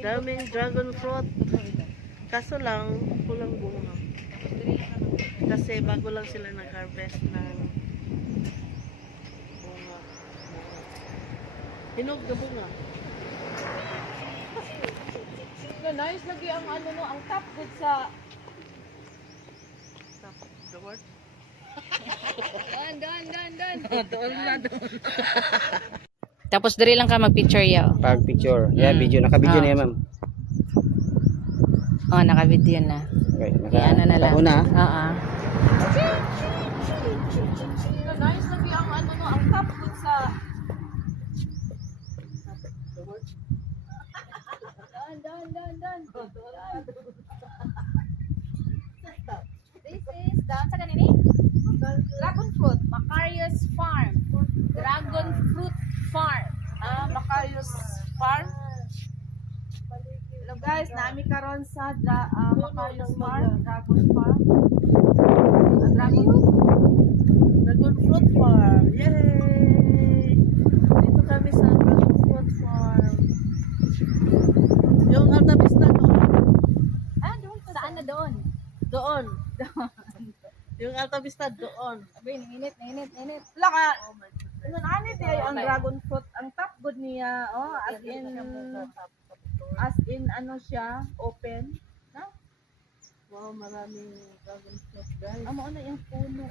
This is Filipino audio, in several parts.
Daming dragon fruit. Kaso lang, kulang bunga. Kasi bago lang sila nag-harvest ng bunga. Hinog na bunga. Nice lagi ang ano no, ang top good sa Stop the word. doon na doon. Tapos diri lang ka mag-picture yaw. Pag picture. Yeah, video. Naka-video na yan, ma'am. Oh, naka-video na. Okay, Ano na lang. Una. Oo. Nice lagi ang ano no, ang top good sa This is down sa kanini? Dragon fruit, Macarius Farm. Dragon fruit farm. Macarius Farm. Hello guys, naami karon sa Macarius Farm, Dragon Farm. Dragon Dragon fruit farm. Yay! Dito kami sa dragon fruit farm. Yung Alta Vista doon. doon saan na doon? Doon. Yung Alta Vista doon. Abay, init. Wala ka. Ano anit ang dragon fruit, ang top good niya, as in ano siya, open. Wow, maraming dragon fruit guys. Amo na yung puno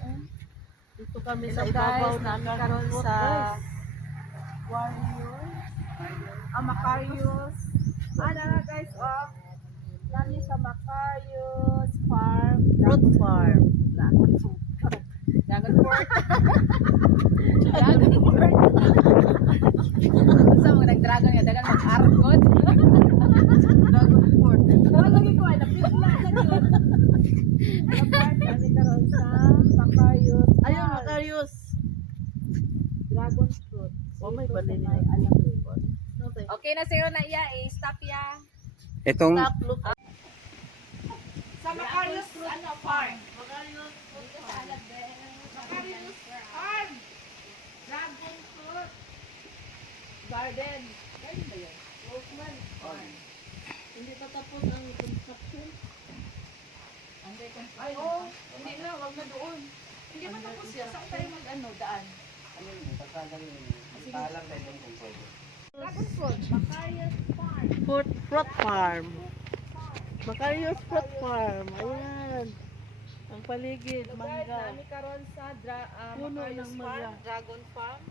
Dito kami Hello sa ibabaw guys, ng namin dragon karon fruit sa guys. Warrior. Macarius. Na guys, nami sa Macarius Farm. Fruit farm. Dragon fruit. Dragon fruit. Dragon fruit. Sa mga nag-dragon nga dagan mag-argot. Dragon fruit. Tara lagi ko ay napit lang sa yun. Kami karon sa Macarius. Ayun, Macarius. Dragon fruit. Oh, may balin May na. alam ko. Okay. Okay na sa'yo na iya stop ya. Itong Stop, look. Sa Macarius Farm. Macarius fruit farm. Macarius Farm. Dragon fruit. Garden. Garden ba yun? Roseman farm. Hindi pa tapos ang construction. Ay, oh, hindi na, wag na doon. Hindi man tapos yan. Saan tayo mag-ano, daan? Dragon fruit. Macarius Farm. Fruit farm. Macarius fruit farm. Ayan. Ang paligid, mangga. Kami karon sa Puno Macarius ng Farm. mangga. Dragon Farm.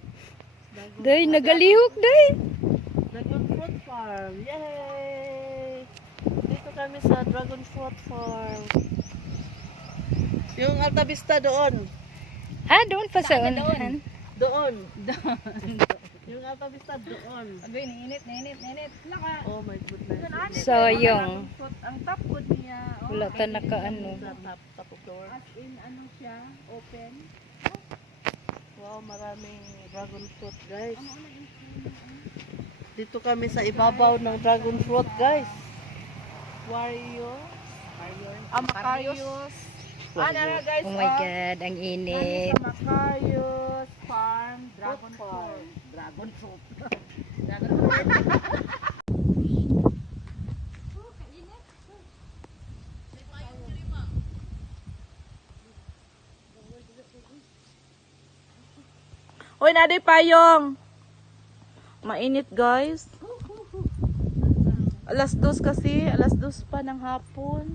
Day, nagalihok, day. Dragon fruit farm. Yay! Dito kami sa dragon fruit farm. Yung Alta Vista doon. Doon pa sa unahan. Doon. Yung Alta Vista doon. Abay, nainit. Wala ka. Oh my goodness. So, yung Ang top good niya. wala ta nakaano. Sa top of the world. As in, ano siya, open. Wow, maraming dragon fruit, guys. Dito kami sa ibabaw ng dragon fruit, guys. Warrior. Macarius. Na guys, Oh my God, ang init. Sa Macarius Farm, Dragon Farm. Dragon fruit. Dragon fruit. Hoy, naday payong. Mainit, guys. Alas 2 kasi, alas 2 pa ng hapon.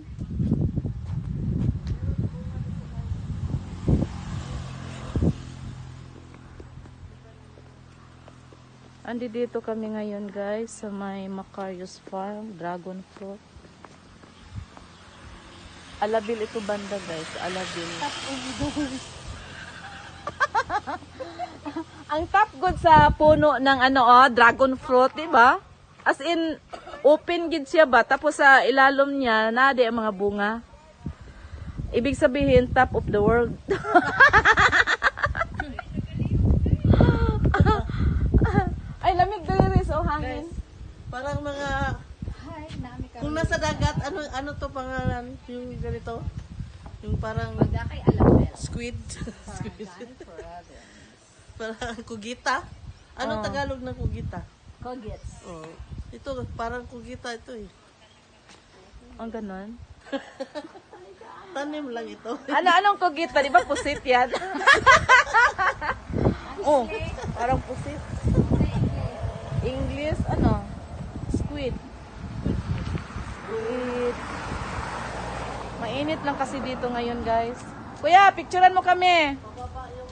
Andi dito kami ngayon guys sa may Macarius Farm, Dragon Fruit. Alabil ito banda guys, Alabil. Ang top good sa puno ng Dragon Fruit, di ba? As in open gid siya ba tapos sa ilalom niya nade ang mga bunga. Ibig sabihin top of the world. Ay, lamig dali so hangin. Parang mga kung nasa dagat, ano to pangalan? Yung ganito? Yung parang squid. Squid. Parang kugita. Anong Tagalog ng kugita? Kogits. Oh. Ito, parang kugita ito eh. Ang ganon. Tanim lang ito. Anong kogita? Di ba pusit yan? Oh, parang pusit. English, ano? Squid. Squid. Mainit lang kasi dito ngayon, guys. Kuya, picturean mo kami. Baba yung